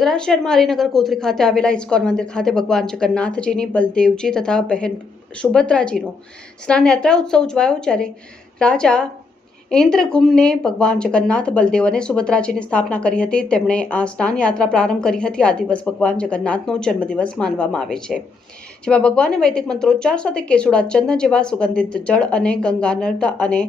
વડોદરા શહેરમાં હરિનગર કોથરી ખાતે આવેલા ઇસ્કોન મંદિર ખાતે ભગવાન જગન્નાથજીની બલદેવજી તથા બહેન સુભદ્રાજીનો સ્નાન યાત્રા ઉત્સવ ઉજવાયો, જ્યારે રાજા ઇન્દ્રગુમને ભગવાન જગન્નાથ, બલદેવ અને સુભદ્રાજીની સ્થાપના કરી હતી. તેમણે આ સ્નાન યાત્રા પ્રારંભ કરી હતી. આ દિવસ ભગવાન જગન્નાથનો જન્મદિવસ માનવામાં આવે છે. જેમાં ભગવાનને વૈદિક મંત્રોચ્ચાર સાથે કેસુડા ચંદન જેવા સુગંધિત જળ અને ગંગા નર્મદા અને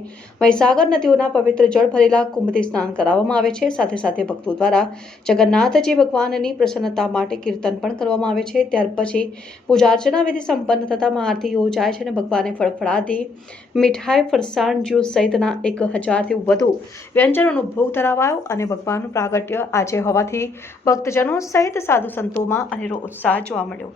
મહીસાગર નદીઓના પવિત્ર જળ ભરેલા કુંભથી સ્નાન કરાવવામાં આવે છે. સાથે સાથે ભક્તો દ્વારા જગન્નાથજી ભગવાનની પ્રસન્નતા માટે કીર્તન પણ કરવામાં આવે છે. ત્યાર પછી પૂજા અર્ચના વિધિ સંપન્ન થતાં મહાઆરતી યોજાય છે અને ભગવાને ફળફળાદી, મીઠાઈ, ફરસાણ જ્યુસ સહિતના એક હજારથી વધુ વ્યંજનોનો ભોગ ધરાવાયો અને ભગવાનનું પ્રાગટ્ય આજે હોવાથી ભક્તજનો સહિત સાધુ સંતોમાં અનેરો ઉત્સાહ જોવા મળ્યો.